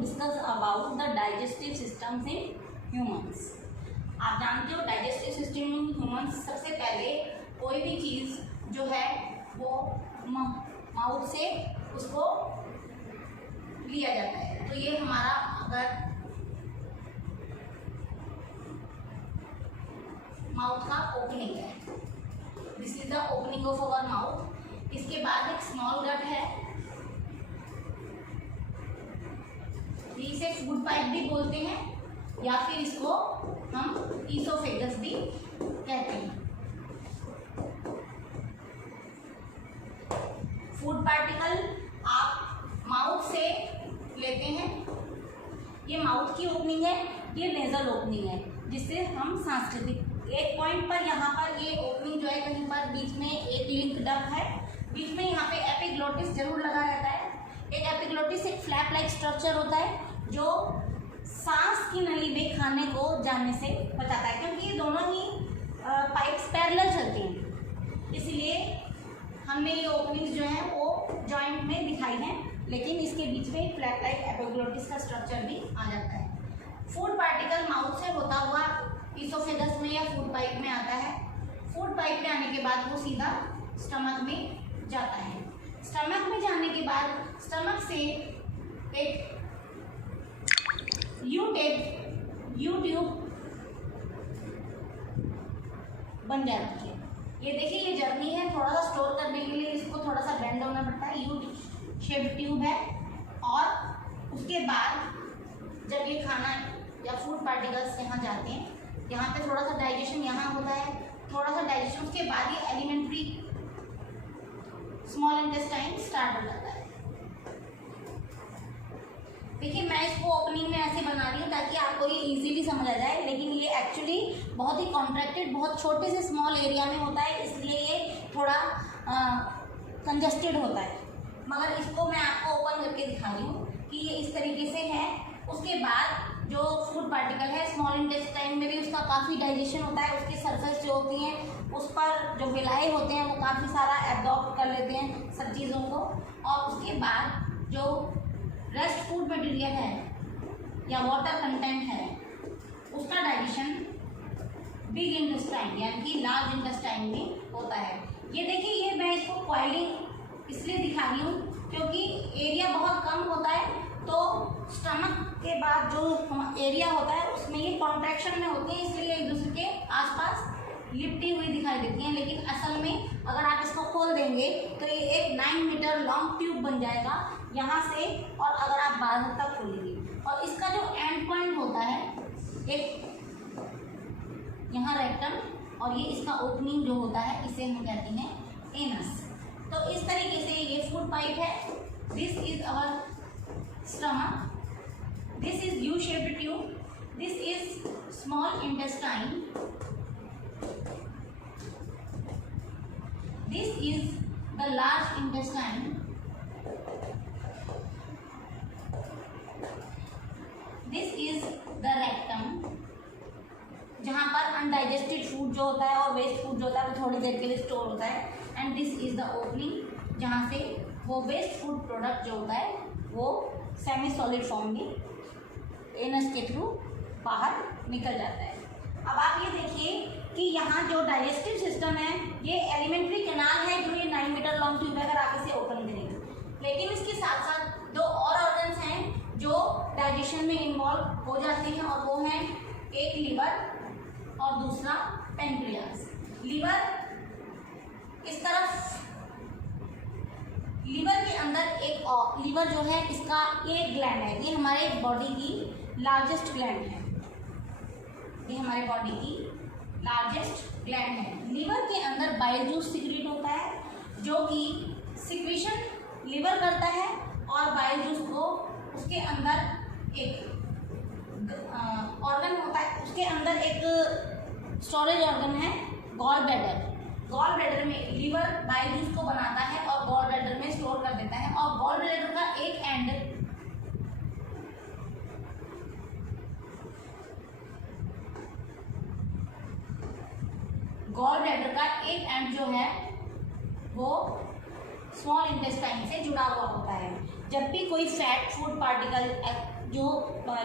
Discuss about the digestive systems in humans. आप जानते हो डाइजेस्टिव सिस्टम इन ह्यूमंस, सबसे पहले कोई भी चीज़ जो है वो माउथ से उसको लिया जाता है। तो ये हमारा अगर माउथ का ओपनिंग है, this is the opening of our mouth. इसके बाद एक स्मॉल गट है, इसे फूड पाइप भी बोलते हैं या फिर इसको हम ईसोफेगस भी कहते हैं। फूड पार्टिकल आप माउथ से लेते हैं, ये माउथ की ओपनिंग है, ये नेजल ओपनिंग है, जिससे हम सांस्कृतिक एक पॉइंट पर यहाँ पर ये ओपनिंग जो है कहीं पर बीच में एक लिंक डक है, बीच में यहाँ पे एपिग्लोटिस जरूर लगा रहता है। एक एपिग्लोटिस एक फ्लैप लाइक स्ट्रक्चर होता है जो सांस की नली में खाने को जाने से बचाता है, क्योंकि ये दोनों ही पाइप्स पैरेलल चलती हैं, इसलिए हमने ये ओपनिंग्स जो है वो जॉइंट में दिखाई हैं, लेकिन इसके बीच में फ्लैप लाइक एपिग्लोटिस का स्ट्रक्चर भी आ जाता है। फूड पार्टिकल माउथ से होता हुआ ईसोफेगस में या फूड पाइप में आता है। फूड पाइप में आने के बाद वो सीधा स्टमक में जाता है। स्टमक में जाने के बाद स्टमक से एक यू ट्यूब बन जाती है। ये देखिए ये जर्नी है, थोड़ा सा स्टोर करने के लिए इसको थोड़ा सा बेंड होना पड़ता है। यू शेप ट्यूब है और उसके बाद जब ये खाना या फूड पार्टिकल्स यहाँ जाते हैं, यहाँ पे थोड़ा सा डाइजेशन यहाँ होता है, थोड़ा सा डाइजेशन, उसके बाद ये एलिमेंट्री स्मॉल इंटेस्टाइन स्टार्ट हो जाता है। देखिए मैं इसको ओपनिंग में ऐसे बना रही हूँ ताकि आपको ये इजीली समझ आ जाए, लेकिन ये एक्चुअली बहुत ही कॉन्ट्रैक्टेड, बहुत छोटे से स्मॉल एरिया में होता है, इसलिए ये थोड़ा कंजस्टेड होता है। मगर इसको मैं आपको ओपन करके दिखा रही हूँ कि ये इस तरीके से है। उसके बाद जो फूड पार्टिकल है स्मॉल इंटेस्टाइन में भी उसका काफ़ी डाइजेशन होता है, उसकी सरफेस जो होती हैं उस पर जो विलाए होते हैं वो काफ़ी सारा एब्जॉर्ब कर लेते हैं सब चीज़ों को, और उसके बाद जो रेस्ट फूड मटेरियल है या वाटर कंटेंट है उसका डाइजेशन बिग इंटेस्टाइन यानी कि लार्ज इंटेस्टाइन में होता है। ये देखिए ये मैं इसको कॉइलिंग इसलिए दिखा रही हूँ क्योंकि एरिया बहुत कम होता है, तो स्टमक के बाद जो एरिया होता है उसमें ये कॉन्ट्रैक्शन में होती है, इसलिए एक दूसरे के आसपास लिपटी हुई दिखाई देती हैं। लेकिन असल में अगर आप इसको खोल देंगे तो ये एक 9 मीटर लॉन्ग ट्यूब बन जाएगा यहाँ से, और अगर आप बाहर तक खोलेंगे, और इसका जो एंड पॉइंट होता है एक यहाँ रेक्टम, और ये इसका ओपनिंग जो होता है इसे हम कहते हैं एनस। तो इस तरीके से ये फूड पाइप है। This is our stomach, this is U shaped tube, this is small intestine, this is the large intestine, this is the rectum, जहाँ पर अनडाइजेस्टेड फूड जो होता है और वेस्ट फूड जो होता है वो थोड़ी देर के लिए स्टोर होता है, and this is the opening जहाँ से वो वेस्ट फूड प्रोडक्ट जो होता है वो सेमी सॉलिड फॉर्म में एनस के थ्रू बाहर निकल जाता है। अब आप ये देखिए कि यहाँ जो डाइजेस्टिव सिस्टम है ये एलिमेंट्री कैनाल है जो ये 9 मीटर लॉन्ग ट्यूब है अगर आप इसे ओपन करेंगे, लेकिन इसके साथ साथ दो और ऑर्गन्स हैं जो डाइजेशन में इन्वॉल्व हो जाते हैं, और वो हैं एक लीवर और दूसरा पेनक्रियास। लीवर इस तरफ, लीवर के अंदर एक और लीवर जो है इसका एक ग्लैंड है, ये हमारे बॉडी की लार्जेस्ट ग्लैंड है, ये हमारे बॉडी की लार्जेस्ट ग्लैंड है। लीवर के अंदर बाइल जूस सिक्रीट होता है जो कि सिक्रीशन लीवर करता है, और बाइल जूस को उसके अंदर एक ऑर्गन होता है, उसके अंदर एक स्टोरेज ऑर्गन है गॉल ब्लैडर। गॉल ब्लैडर में लीवर बाइल जूस को बनाता है और गॉल ब्लैडर में स्टोर कर देता है, और गॉल ब्लैडर का एक एंड गॉल ब्लैडर का एक एंड जो है वो स्मॉल इंटेस्टाइन से जुड़ा हुआ होता है। जब भी कोई फैट फूड पार्टिकल जो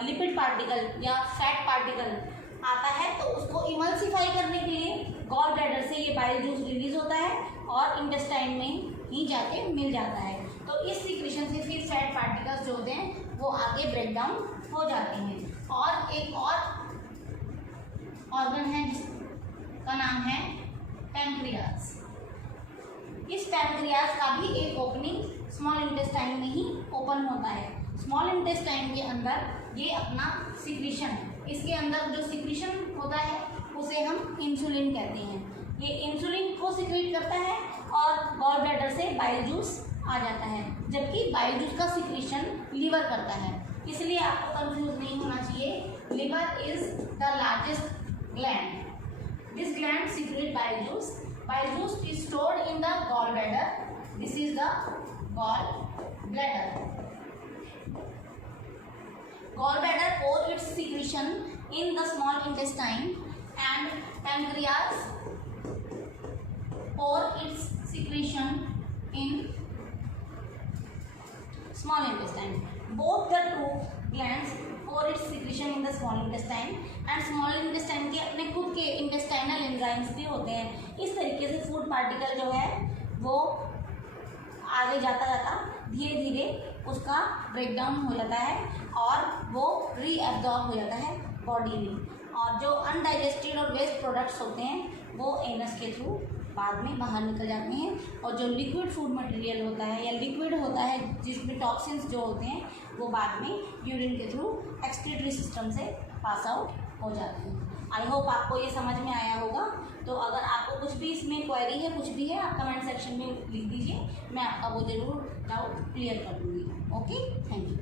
लिपिड पार्टिकल या फैट पार्टिकल आता है तो उसको इमल्सिफाई करने के लिए गॉल ब्लैडर से ये बाइल जूस रिलीज होता है और इंटेस्टाइन में ही जाके मिल जाता है। तो इस सिक्रीशन से फिर फैट पार्टिकल्स जो होते हैं वो आगे ब्रेक डाउन हो जाते हैं। और एक और ऑर्गन है जिसका नाम है पैंक्रियाज। इस पैंक्रियाज का भी एक ओपनिंग स्मॉल इंटेस्टाइन में ही ओपन होता है। स्मॉल इंटेस्टाइन के अंदर ये अपना सिक्रीशन है, इसके अंदर जो सिक्रीशन होता है उसे हम इंसुलिन कहते हैं। ये इंसुलिन को सिक्रीट करता है और गॉल ब्लैडर से बाइल जूस आ जाता है, जबकि बाइल जूस का सिक्रीशन लीवर करता है। इसलिए आपको कंफ्यूज नहीं होना चाहिए। Liver is the largest gland. This gland secrete bile juice. Bile juice is stored in the gall bladder. This is the gall bladder. Gallbladder pour its secretion in the small intestine and pancreas pour its secretion in small intestine. Both the two glands pour its secretion in the small intestine and small intestine के अपने खुद के intestinal enzymes भी होते हैं। इस तरीके से फूड पार्टिकल जो है वो आगे जाता जाता धीरे धीरे उसका ब्रेकडाउन हो जाता है और वो रीअब्जॉर्ब हो जाता है बॉडी में। और जो अनडाइजेस्टेड और वेस्ट प्रोडक्ट्स होते हैं वो एनस के थ्रू बाद में बाहर निकल जाते हैं। और जो लिक्विड फूड मटेरियल होता है या लिक्विड होता है जिसमें टॉक्सिन्स जो होते हैं वो बाद में यूरिन के थ्रू एक्सक्रीटरी सिस्टम से पास आउट हो जाते हैं। आई होप आपको ये समझ में आया होगा। तो अगर आपको कुछ भी इसमें क्वेरी है, कुछ भी है, आप कमेंट सेक्शन में लिख दीजिए, मैं आपका वो ज़रूर डाउट क्लियर कर दूँगी। Okay, thank you.